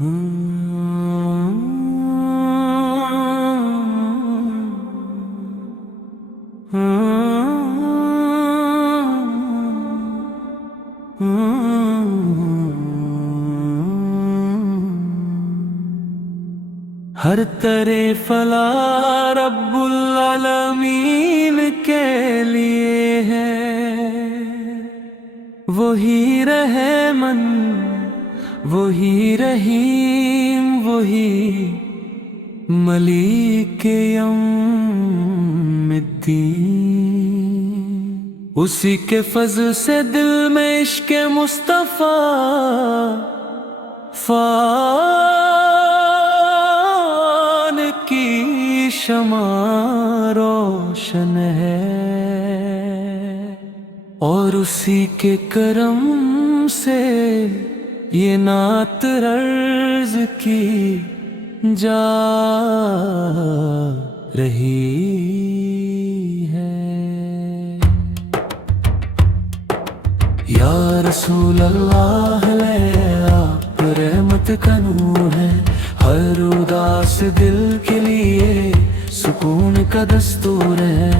ہر طرح فلاح رب العالمین کے لیے ہے، وہی رحمن وہی رحیم وہی ملیک یوم الدین۔ اسی کے فضل سے دل میں عشق مصطفیٰ فان کی شمع روشن ہے، اور اسی کے کرم سے یہ نعت عرض کی جا رہی ہے۔ یا رسول اللہ لے آپ رحمت کا نور ہے، ہر اداس دل کے لیے سکون کا دستور ہے۔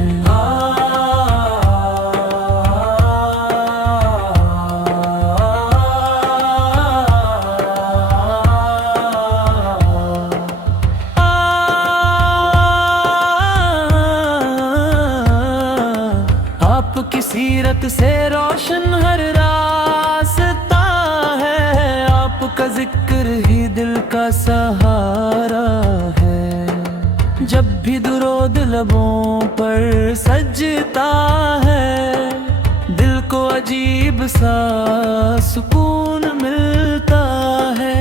آپ کی سیرت سے روشن ہر راستہ ہے، آپ کا ذکر ہی دل کا سہارا ہے۔ جب بھی درود لبوں پر سجتا ہے، دل کو عجیب سا سکون ملتا ہے۔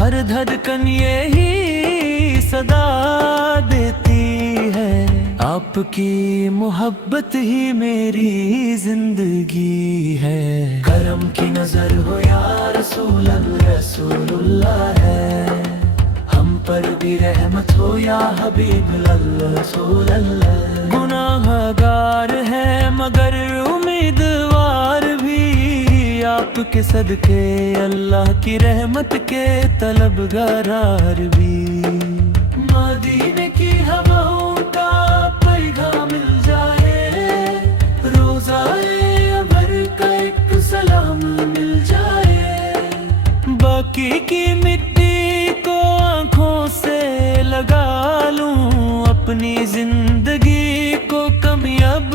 ہر دھڑکن یہی صدا دیتی ہے، آپ کی محبت ہی میری زندگی ہے۔ کرم کی نظر ہو یا رسول اللہ ہے، ہم پر بھی رحمت ہو یا حبیب اللہ رسول اللہ۔ گناہ گار ہے مگر امیدوار بھی، آپ کے صدقے اللہ کی رحمت کے طلبگار بھی۔ مدینے کی ہواؤں کا پیغام مل جائے، روزائے ابر کا ایک سلام مل جائے، باقی کی مٹی کو آنکھوں سے لگا لوں، اپنی زندگی کو کامیاب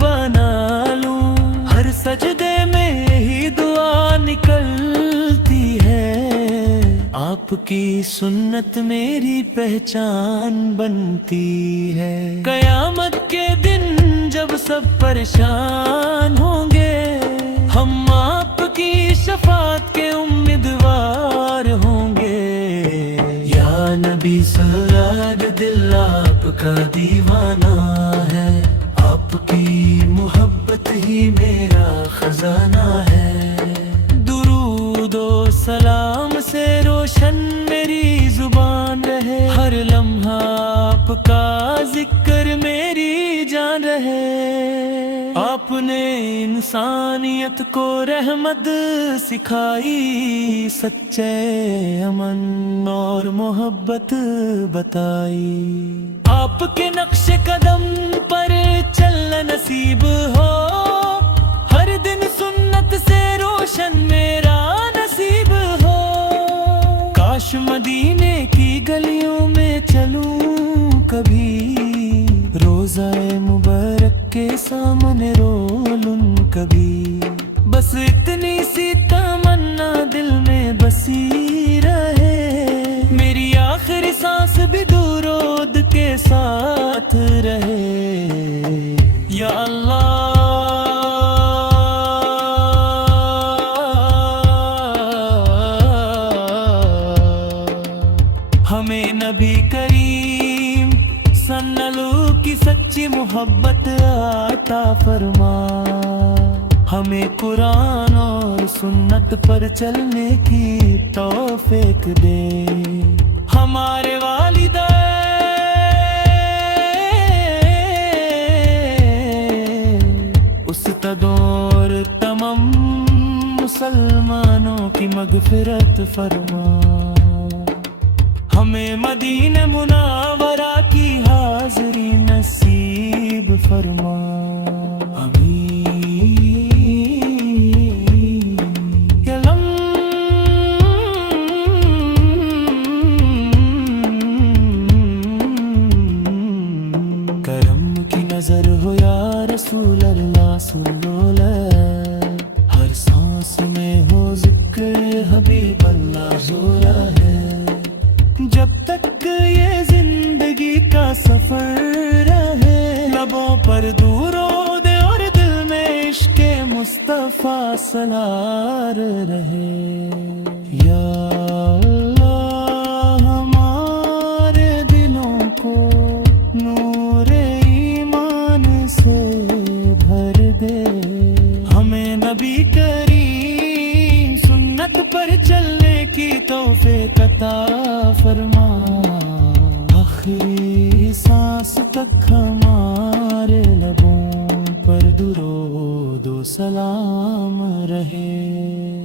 بنا لوں۔ ہر سجدے میں یہی دعا نکلتی ہے، آپ کی سنت میری پہچان بنتی ہے۔ قیامت کے دن جب سب پریشان ہوں گے، ہم آپ کی شفاعت کے امیدوار ہوں گے۔ یا نبی سراد دل آپ کا دیوانہ ہے، آپ کی محبت ہی میرا خزانہ ہے۔ درود و سلام سے روشن میری زبان رہے، ہر لمحہ آپ کا ذکر میری جان رہے۔ آپ نے انسانیت کو رحمت سکھائی، سچے امن اور محبت بتائی۔ آپ کے نقش قدم پر چلنا نصیب ہو، ہر دن سنت سے روشن میرا نصیب ہو۔ کاش مدینے کی گلیوں میں چلوں کبھی، روضہ مبارک کے سامنے رو لوں کبھی۔ بس اتنی سی تمنا دل میں بسی رہے، میری آخری سانس بھی درود کے ساتھ رہے۔ یا اللہ ہمیں نبی کریم صلی اللہ کی سچی محبت عطا فرما، ہمیں قرآن اور سنت پر چلنے کی توفیق دے۔ ہمارے والدین، استادوں اور تمام مسلمانوں کی مغفرت فرما۔ ہمیں مدینہ منورہ کی حاضری نصیب فرما کرم کی نظر ہو یا رسول اللہ صلی اللہ ہر سانس میں ہو ذکر حبیب اللہ زورا ہے جب تک یہ زندگی کا سفر رہے لبوں پر درود اور دل میں عشق مصطفیٰ سلار رہے یا اللہ ہمارے دلوں کو نور ایمان سے بھر دے ہمیں نبی کریم سنت پر چلنے کی توفیق عطا فرما آخری سانس تک ہمارے لبوں پر درود و سلام رہے